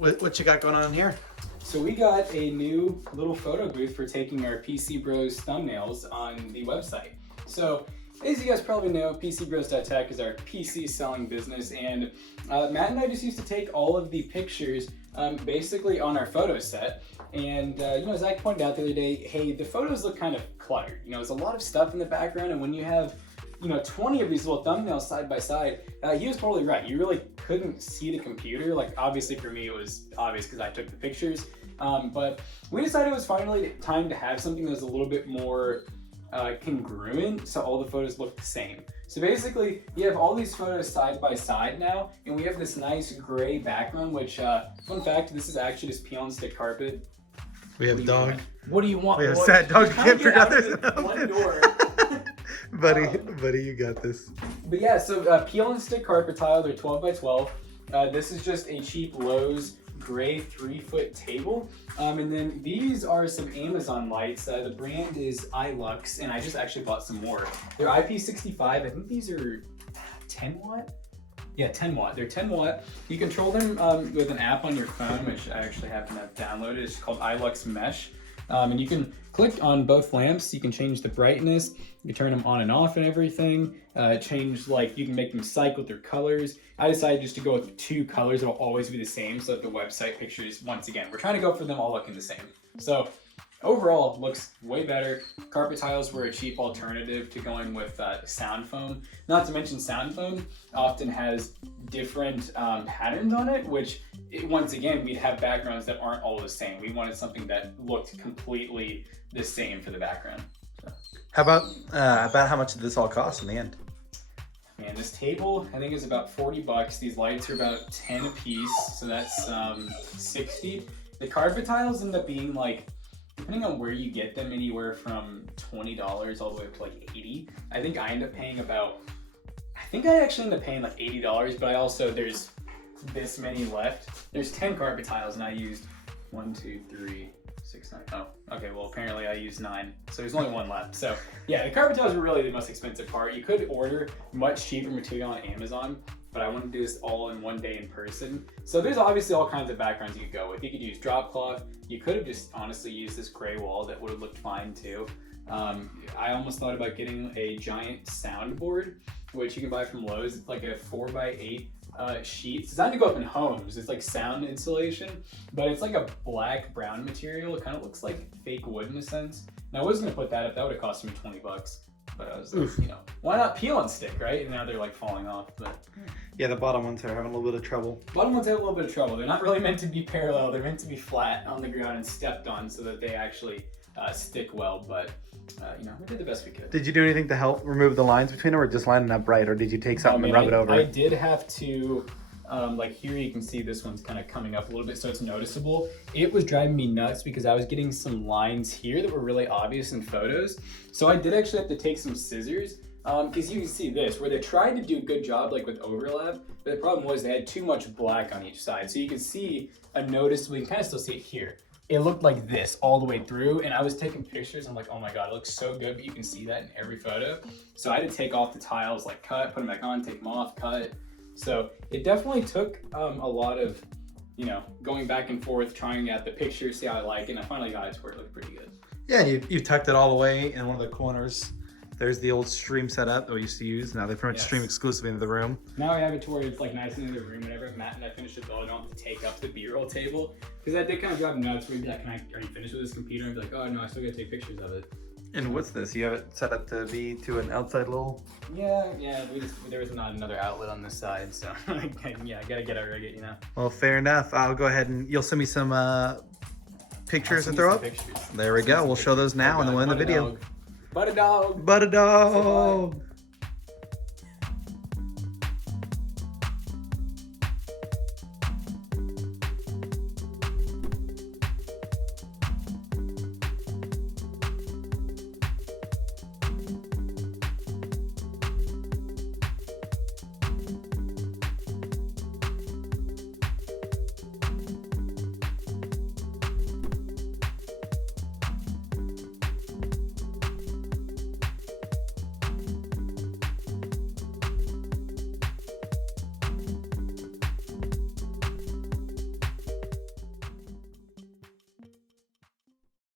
What you got going on here? So we got a new little photo booth for taking our PC Bros thumbnails on the website. So as you guys probably know, PCBros.tech is our PC selling business, and Matt and I just used to take all of the pictures basically on our photo set. And you know, Zach pointed out the other day, hey, the photos look kind of cluttered. You know, there's a lot of stuff in the background, and when you have 20 of these little thumbnails side by side, he was totally right. You really couldn't see the computer. Like, obviously for me, it was obvious because I took the pictures. But we decided it was finally time to have something that was a little bit more congruent, so all the photos look the same. So basically, you have all these photos side by side now, and we have this nice gray background, which, fun fact, this is actually just peel and stick carpet. We have a dog. What do you want? We have a sad dog. You can't forget there's one door. buddy, you got this. But yeah, so peel and stick carpet tile, they're 12 by 12. This is just a cheap Lowe's gray 3-foot table. And then these are some Amazon lights. The brand is iLux, and I just actually bought some more. They're IP65. I think these are 10 watt? Yeah, 10 watt. They're 10 watt. You control them with an app on your phone, which I actually happen to have downloaded. It's called iLux Mesh. And you can click on both lamps. You can change the brightness. You turn them on and off and everything. Change, like, you can make them cycle through colors. I decided just to go with 2 colors that'll always be the same, so that the website pictures, once again, we're trying to go for them all looking the same. So overall, looks way better. Carpet tiles were a cheap alternative to going with sound foam. Not to mention sound foam often has different patterns on it, which once again, we'd have backgrounds that aren't all the same. We wanted something that looked completely the same for the background. So. How about how much did this all cost in the end? Man, this table I think is about $40. These lights are about 10 a piece, so that's 60. The carpet tiles end up being, like, depending on where you get them, anywhere from $20 all the way up to like $80. I think I actually end up paying like $80, but I also, there's this many left. There's 10 carpet tiles, and I used 1, 2, 3, 6, 9. Oh, okay, well apparently I used 9, so there's only 1 left. So yeah, the carpet tiles were really the most expensive part. You could order much cheaper material on Amazon, but I wanted to do this all in one day in person. So there's obviously all kinds of backgrounds you could go with. You could use drop cloth. You could have just honestly used this gray wall that would have looked fine too. I almost thought about getting a giant soundboard, which you can buy from Lowe's. It's like a 4x8 sheet. It's designed to go up in homes. It's like sound insulation, but it's like a black brown material. It kind of looks like fake wood in a sense. And I was gonna put that up. That would have cost me $20. But I was like, why not peel and stick, right? And now they're like falling off. But yeah, the bottom ones are having a little bit of trouble. Bottom ones have a little bit of trouble. They're not really meant to be parallel. They're meant to be flat on the ground and stepped on so that they actually stick well. But we did the best we could. Did you do anything to help remove the lines between them, or just line it up right, or did you take something and rub it over? I did have to. Like here you can see this one's kind of coming up a little bit, so it's noticeable. It was driving me nuts because I was getting some lines here that were really obvious in photos. So I did actually have to take some scissors, because you can see this, where they tried to do a good job like with overlap, but the problem was they had too much black on each side. So you can see a noticeable, you can kind of still see it here. It looked like this all the way through, and I was taking pictures. I'm like, oh my God, it looks so good, but you can see that in every photo. So I had to take off the tiles, like cut, put them back on, take them off, cut. So it definitely took a lot of, going back and forth, trying out the pictures, see how I like it, and I finally got it to where it looked pretty good. Yeah, you tucked it all away in one of the corners. There's the old stream setup that we used to use. Now they pretty much stream exclusively into the room. Now I have it to where it's like nice in the room. Whenever Matt and I finish the build, I don't have to take up the B-roll table. Because that did kind of drive me nuts. We'd be like, are you finished with this computer? And I'd be like, oh no, I still gotta take pictures of it. And what's this? You have it set up to be to an outside little... Yeah, there was not another outlet on this side, so yeah, I gotta get it right, Well, fair enough. I'll go ahead and you'll send me some pictures to throw up? There we go. We'll show those now and then we'll end the video. But a dog. But a dog.